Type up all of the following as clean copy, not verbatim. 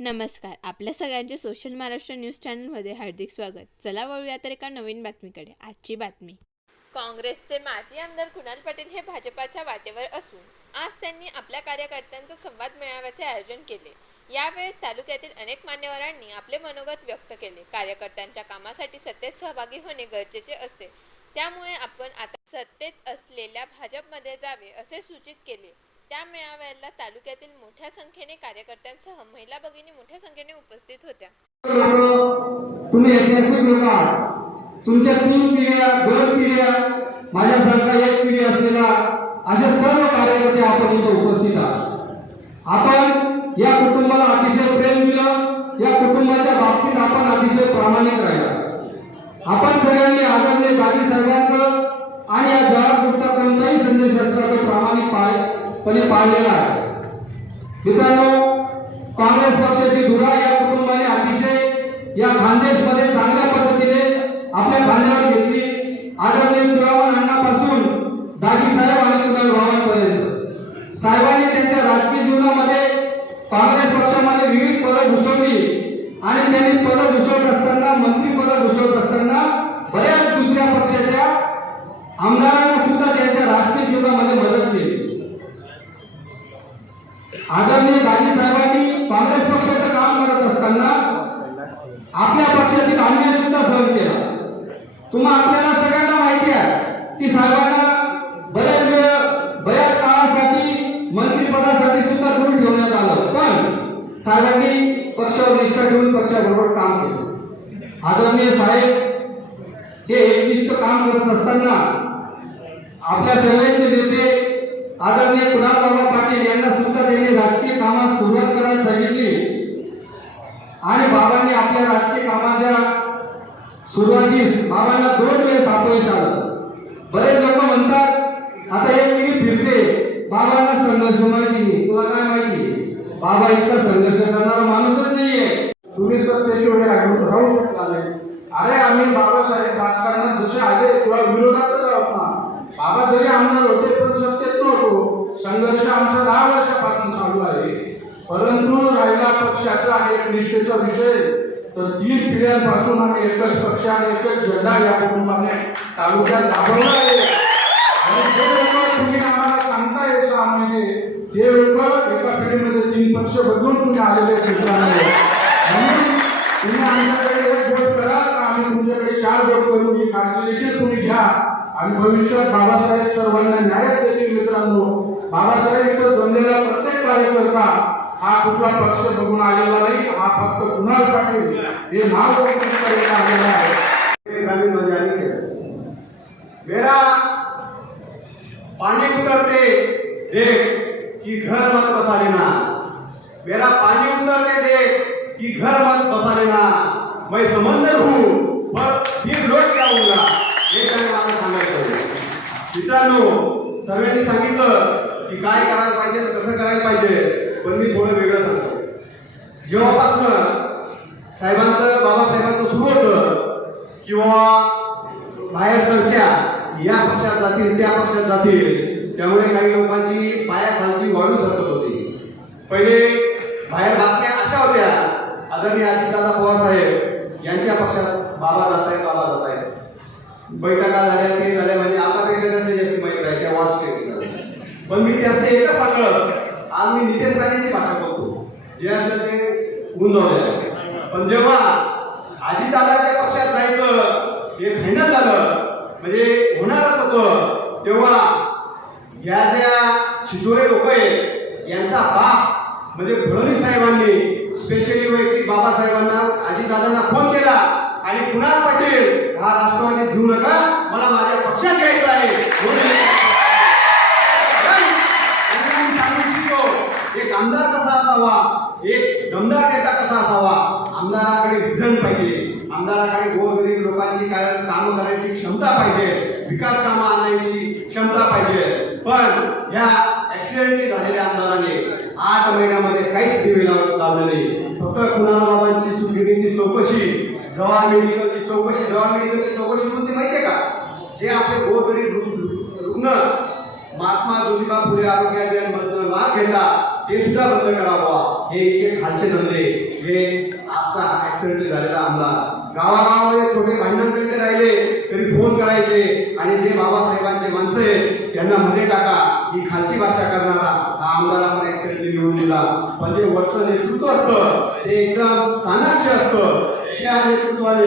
नमस्कार. आपल्या सगळ्यांचे सोशल महाराष्ट्र न्यूज चॅनलमध्ये हार्दिक स्वागत. चला वळूया तर एका नवीन बातमीकडे. आजची बातमी. काँग्रेसचे माजी आमदार कुणाल पाटील हे भाजपाच्या वाटेवर असून आज त्यांनी आपल्या कार्यकर्त्यांचा संवाद मेळाव्याचे आयोजन केले. यावेळेस तालुक्यातील अनेक मान्यवरांनी आपले मनोगत व्यक्त केले. कार्यकर्त्यांच्या कामासाठी सत्तेत सहभागी होणे गरजेचे असते, त्यामुळे आपण आता सत्तेत असलेल्या भाजपमध्ये जावे असे सूचित केले. त्या मेळाव्याला तालुक्यातील मोठ्या संख्येने कार्यकर्त्यांसह महिला भगिनी मोठ्या संख्येने उपस्थित होत्या. तुम्ही ऐतिहासिक लोक आहात. तुमच्या 3 पिढ्या 2 पिढ्या माझ्यासारखा 1 पिढी असलेला अशा सर्व कार्यकर्ते आपण इथे उपस्थित आहात. आपण या कुटुंबाला अतिशय प्रेम दिलं. या कुटुंबाच्या बाबतीत आपण अतिशय प्रामाणिक राहिला. आपण सगळ्यांनी आदरणीय जागी साहेबांचं आणि या जगापुरता कोणताही संदेशशास्त्राचं प्रामाणिकपणे पाळलेला आहे. मित्रांनो, काँग्रेस पक्षाची धुरा या कुटुंबाने अतिशय या खानदेशमध्ये चांगल्या पद्धतीने आपल्या खांद्यावर घेतली. आदरणीय चुरावन अण्णापासून दाजी साहेब आणि कुणाल भावांपर्यंत साहेबांनी त्यांच्या राजकीय जीवनामध्ये काँग्रेस पक्षामध्ये विविध पदं भूषवली आणि त्यांनी पदं भूषवत असताना, मंत्री पदं भूषवत असताना बऱ्याच दुसऱ्या पक्षाच्या आमदारांना सुद्धा त्यांच्या राजकीय जीवनामध्ये मदत केली. आदरणीय दाजी साहेबांनी काँग्रेस पक्षाचं काम करत असताना आपल्या पक्षातील अन्याय सुद्धा सहन केला. आपल्याला सगळ्यांना माहिती आहे की साहेबांना बऱ्याच काळासाठी मंत्रिपदासाठी सुद्धा दूर ठेवण्यात आलं, पण साहेबांनी पक्षावर निष्ठा ठेवून पक्षाबरोबर काम केलं. आदरणीय साहेब हे एकनिष्ठ काम करत असताना आपल्या सर्वांचे नेते आदरणीय कुणालबाबा पाटील यांना सुद्धा त्यांनी राजकीय कामात सुरुवात करायला सांगितली आणि बाबांनी आपल्या राजकीय कामाच्या सुरुवातीस बाबांना 2 वेळेस अपयश आलं. बरेच लोक म्हणतात आता एक पिढी फिरते, बाबांना संघर्ष माहिती नाही. तुला काय माहिती, बाबा इतका संघर्ष करणारा माणूसच नाहीये. तुम्ही सत्तेशिवाय राहू शकला नाही. अरे आम्ही बाबासाहेब राजकारणात जसे आले तेव्हा विरोधातच आहोत ना. बाबा जरी आमदार होते पण सत्तेत नव्हतो. संघर्ष आमचा 10 वर्षापासून चालू आहे. परंतु राहिला पक्षाचा आणि एकनिष्ठेचा विषय, तर 3 पिढ्यांपासून आम्ही एकच पक्ष आणि एकच झेंडा या कुटुंबाने तालुक्यात दाखवला आहे. आणि जे लोक तुम्ही आम्हाला सांगताय 6 महिने, ते लोक एका पिढीमध्ये 3 पक्ष बदलून तुम्ही आलेले मित्रांनो. म्हणून तुम्ही आमच्याकडे 1 वोट करा, आम्ही तुमच्याकडे 4 वोट करू. ही काळजी देखील तुम्ही घ्या आणि भविष्यात बाबासाहेब सर्वांना न्याय देतील. मित्रांनो, बाबासाहेब इथं जमलेला प्रत्येक कार्यकर्ता हा कुठला पक्ष बघून आलेला नाही. हा फक्त कुणाल पाटील हे नाव बघून आलेला आहे. मेरा पानी उतरते देख कि घर मत बसा लेना. मेरा पानी उतरते देख कि घर मत बसा लेना. मैं समंदर हूँ पर फिर लौट के आऊंगा. हे काय मला सांगायचं. मित्रांनो, सर्वांनी सांगितलं की काय करायला पाहिजे, कसं करायला पाहिजे, पण मी थोडं वेगळं सांगतो. जेव्हापासून साहेबांचं बाबासाहेबांचं सुरू होतं किंवा बाहेर चर्चा या पक्षात जातील त्या पक्षात जातील, त्यामुळे काही लोकांची पायाखालची वाळू सरकत होती. पहिले बाहेर बातम्या अशा होत्या, आदरणीय अजितदादा पवार साहेब यांच्या पक्षात बाबा जात आहेत, बाबा जात आहेत. बैठका झाल्या, ते झाल्या, म्हणजे आपल्यापेक्षा जास्त माहिती आहे त्या वास्ट. पण मी त्याचं एकच सांगलं, आज मी नितेश राणेंची भाषा बोलतो, जे असेल ते होऊन जाऊ. पण जेव्हा अजितदादाच्या पक्षात जायचं हे फायनल झालं, म्हणजे होणारच होतं, तेव्हा या ज्या शिशोरे लोक आहेत यांचा बाप म्हणजे फडणवीस साहेबांनी स्पेशली वैयक्तिक बाबासाहेबांना अजितदादांना फोन केला आणि कुणाल पाटील हा राष्ट्रवादीत घेऊ नका, मला माझ्या पक्षात घ्यायचं आहे. एक आमदार कसा असावा, एक दमदार नेता कसा असावा. आमदाराकडे विजन पाहिजे, आमदाराकडे गोरगरीब लोकांची कामं करायची क्षमता पाहिजे, विकास कामं आणण्याची क्षमता पाहिजे. पण या ऍक्सिडेंटली झालेल्या आमदाराने 8 महिन्यामध्ये काहीच दिवे लावले नाही. फक्त कुणाल बाबांची सुगिरीची चौकशी, जवाहर मेडिकलची चौकशी कोणती माहितीये का? जे आपले गोरगरीब रुग्ण महात्मा ज्योतिबा फुले आरोग्य अभियान मधून लाभ घेतात ते सुद्धा बंद करावा. हे इतके खालचे धंदे, हे आजचा ऍक्सिडेंट झालेला आमदार गावागावामध्ये छोटे भांडण करते राहिले तरी फोन करायचे आणि जे बाबासाहेबांचे माणसं आहेत त्यांना मध्ये टाका. ही खालची भाषा करणारा हा आमदार आपण ऍक्सिडेंट निवडून दिला. पण जे वरचं नेतृत्व असतं ते एकदम चाणाक्ष असतं. त्या नेतृत्वाने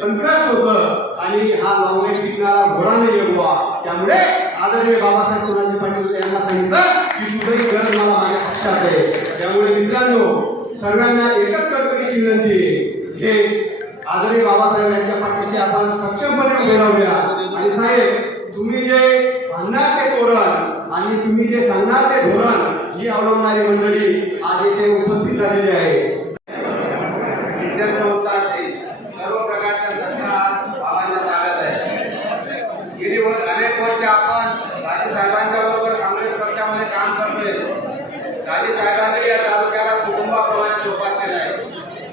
संघर्ष होतं आणि हा लावणे टिकणारा घोडा नाही गेला. त्यामुळे आदरणीय बाबासाहेब कोणाजी पाटील यांना सांगितलं की तुझंही गरज मला माझ्या पक्षात आहे. त्यामुळे मित्रांनो सर्वांना एकच कळकळीची विनंती आहे, हे आदरणीय बाबासाहेब यांच्या पाठीशी आपण सक्षमपणे उभे राहूया. आणि साहेब तुम्ही जे बांधणार ते तोरण आणि तुम्ही जे सांगणार ते धोरण ही अवलंबणारी मंडळी आज येथे उपस्थित झालेली आहे. शिक्षण संस्था असतील सर्व प्रकारच्या संस्था बाबांच्या ताब्यात आहे. गेली अनेक वर्ष आपण राजे साहेबांच्या बरोबर काँग्रेस पक्षामध्ये काम करतोय. राजे साहेबांनी या तालुक्याला कुटुंबाप्रमाणे जोपासलेलं आहे.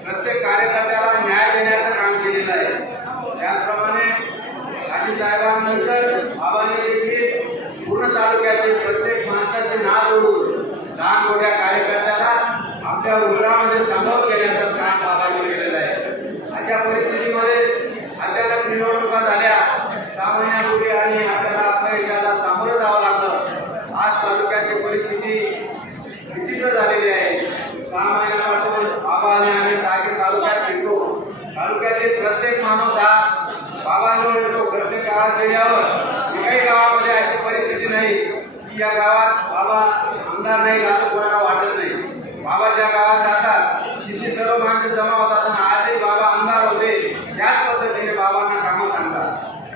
प्रत्येक कार्यकर्त्याला न्याय देण्याचं काम केलेलं आहे. त्याचप्रमाणे राजे साहेबांनंतर बाबांनी देखील पूर्ण तालुक्यातील प्रत्येक माणसाची नाळ ओढून लहान मोठ्या कार्यकर्त्याला आपल्या उरामध्ये सामावून घेण्याचं काम बाबांनी केलेलं आहे. अशा परिस्थितीमध्ये अचानक निवडणुका झाल्या 6 महिन्यापूर्वी आणि आपल्याला अपयशाला सामोरं जावं लागलं. आज तालुक्याची परिस्थिती विचित्र झालेली आहे. 6 महिन्यापासून बाबा आणि आम्ही सारखे तालुक्यात फिरतो. तालुक्यातील प्रत्येक माणूस हा बाबांजवळ येतो. प्रत्येक गावात गेल्यावर काही गावामध्ये अशी परिस्थिती नाही की या गावात बाबा आमदार नाही असं कोणाला वाटत नाही. बाबा ज्या गावात जातात तिथे सर्व माणसं जमा होतात आणि आजही बाबा आमदार होते त्याच पद्धतीने बाबांना कामं सांगतात.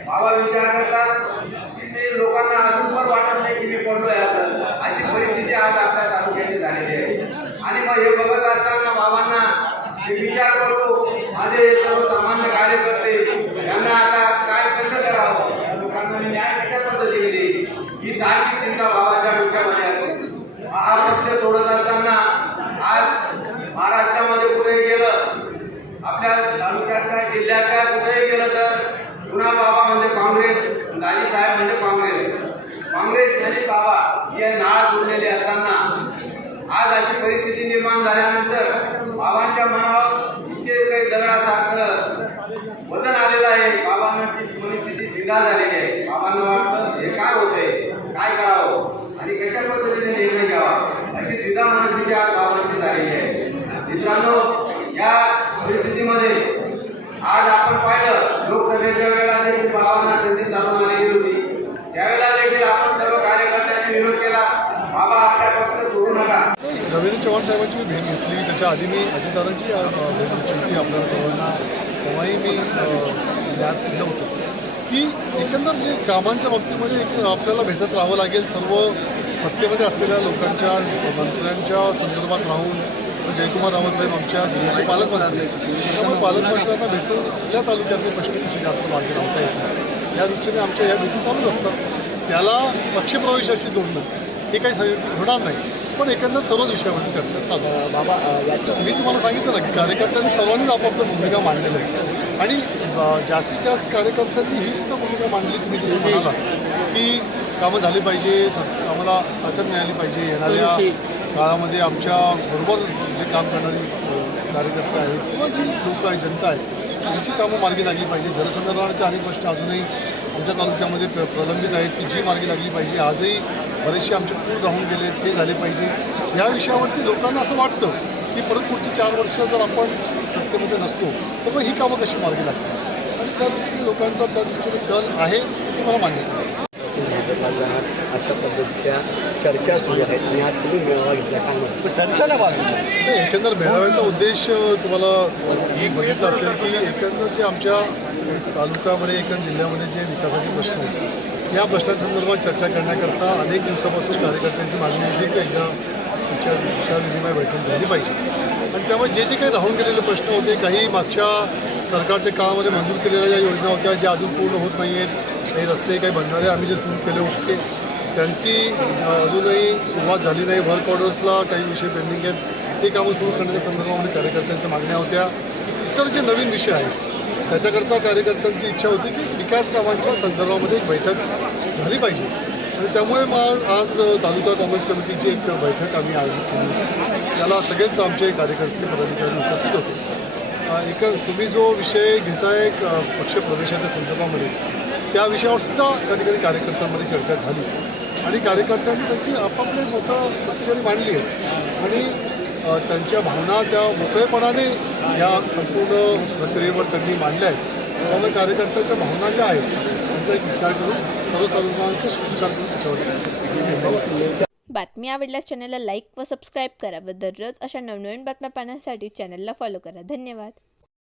बाबा विचार करतात की ते लोकांना अजून पण वाटत नाही की मी पडलोय असं. अशी परिस्थिती आज आपल्या तालुक्याची झालेली आहे. आणि मग हे बघत असताना बाबांना ते विचार करतो माझे हे सर्वसामान्य कार्यकर्ते यांना आता काय कसं करावं, लोकांना न्याय कशा पद्धतीने देईल ही सारखी चिंता बाबाच्या डोक्यामध्ये असते. हा पक्ष सोडत असताना आज महाराष्ट्रामध्ये कुठेही गेलं, आपल्या तालुक्यातल्या जिल्ह्यातल्या कुठेही गेलं तर पुन्हा बाबा म्हणजे काँग्रेस, दाजी साहेब म्हणजे काँग्रेस आणि बाबा हे नाळ जोडलेले असताना आज अशी परिस्थिती निर्माण झाल्यानंतर बाबांच्या मनावर इतके काही दगडासारखं वजन आलेलं आहे. बाबांची परिस्थिती द्विधा झालेली आहे. बाबांना वाटतं हे काय होतंय, काय करावं आणि कशा पद्धतीने निर्णय घ्यावा अशी द्विधा मनस्थिती आज बाबांची झालेली आहे. मित्रांनो या परिस्थितीमध्ये आज आपण पाहिलं लोकसभेच्या वेळेला देखील बाबांना संधी चालून आलेली होती. त्यावेळेला देखील आपण सर्व कार्यकर्त्यांनी विरोध केला, बाबा आपला पक्ष सोडू नका. रवींद्र चव्हाण साहेबांची मी भेट घेतली. त्याच्या आधी मी अजितदादांची भेट घेतली आपल्याला सर्वांना. तेव्हाही मी ज्ञात केलं होतं की एकंदर जे कामांच्या बाबतीमध्ये आपल्याला भेटत राहावं लागेल. सर्व सत्तेमध्ये असलेल्या लोकांच्या मंत्र्यांच्या संदर्भात राहून जयकुमार रावल साहेब आमच्या जिल्ह्याचे पालकमंत्री, त्यामुळे पालकमंत्र्यांना भेटून आपल्या तालुक्यातले प्रश्न कसे जास्त मार्गी लावता येतात या दृष्टीने आमच्या या भेटी चालूच असतात. त्याला पक्षप्रवेशाशी जोडणं हे काही सांगितलं होणार नाही, पण एकंदर सर्वच विषयावरती चर्चा चालू. बाबा मी तुम्हाला सांगितलं ना की कार्यकर्त्यांनी सर्वांनीच आपापल्या भूमिका मांडलेल्या आहे आणि जास्तीत जास्त कार्यकर्त्यांनी ही सुद्धा भूमिका मांडली. तुम्ही जसं म्हणाला की कामं झाली पाहिजे, आम्हाला ताकद मिळाली पाहिजे. येणाऱ्या काळामध्ये आमच्या बरोबर जे काम करणारी कार्यकर्ते आहेत किंवा जी लोक आहेत, जनता आहे, त्यांची कामं मार्गी लागली पाहिजे. जलसंधारणाचे अनेक प्रश्न अजूनही आमच्या तालुक्यामध्ये प्रलंबित आहेत की जी मार्गी लागली पाहिजे. आजही बरेचसे आमचे पूल राहून गेले ते झाले पाहिजे. या विषयावरती लोकांना असं वाटतं की परत पुढची 4 वर्ष जर आपण सत्तेमध्ये नसलो तर मग ही कामं कशी मार्गी लागतात आणि त्या दृष्टीने लोकांचा त्या दृष्टीने कल आहे ते मला मान्य आहे. अशा पद्धतीच्या चर्चा सुरू आहेत आणि आज तुम्ही मेळावा घेतला काय म्हणतो? नाही, एकंदर मेळाव्याचा उद्देश तुम्हाला बघितला असेल की एकंदर जे आमच्या तालुक्यामध्ये एकंदर जिल्ह्यामध्ये जे विकासाचे प्रश्न आहेत या प्रश्नांसंदर्भात चर्चा करण्याकरता अनेक दिवसापासून कार्यकर्त्यांची मागणी होती की एकदा विचार-विनिमय बैठक झाली पाहिजे. आणि त्यामुळे जे काही राहून गेलेले प्रश्न होते, काही मागच्या सरकारच्या काळामध्ये मंजूर केलेल्या ज्या योजना होत्या ज्या अजून पूर्ण होत नाही आहेत, काही रस्ते काही बंधारे आम्ही जे सुरू केले होते त्यांची अजूनही सुरुवात झाली नाही. वर्क ऑर्डर्सला काही विषय पेंडिंग आहेत, ते कामं सुरू करण्याच्या संदर्भामध्ये कार्यकर्त्यांच्या मागण्या होत्या. इतर जे नवीन विषय आहेत त्याच्याकरता कार्यकर्त्यांची इच्छा होती की विकास कामांच्या संदर्भामध्ये एक बैठक झाली पाहिजे आणि त्यामुळे मग आज तालुका काँग्रेस कमिटीची एक बैठक आम्ही आयोजित केली. त्याला सगळेच आमचे कार्यकर्ते पदाधिकारी उपस्थित होते. तुम्ही जो विषय घेताय पक्षप्रवेशाच्या संदर्भामध्ये, त्या विषयावर सुद्धा त्या ठिकाणी कार्यकर्त्यांमध्ये चर्चा झाली आणि कार्यकर्त्यांनी त्यांची आपापले मतं प्रत्येकाने मांडली आहेत आणि त्यांच्या भावना त्या मोकळेपणाने या संपूर्ण प्रक्रियेवर त्यांनी मांडल्या आहेत. त्यामुळे कार्यकर्त्यांच्या भावना ज्या आहेत त्यांचा एक विचार करून सर्वसाधारणांचा विचार करून त्याच्यावर. बातमी आवडल्यास चॅनलला लाईक व सबस्क्राईब करा व दररोज अशा नवनवीन बातम्या पाहण्यासाठी चॅनलला फॉलो करा. धन्यवाद.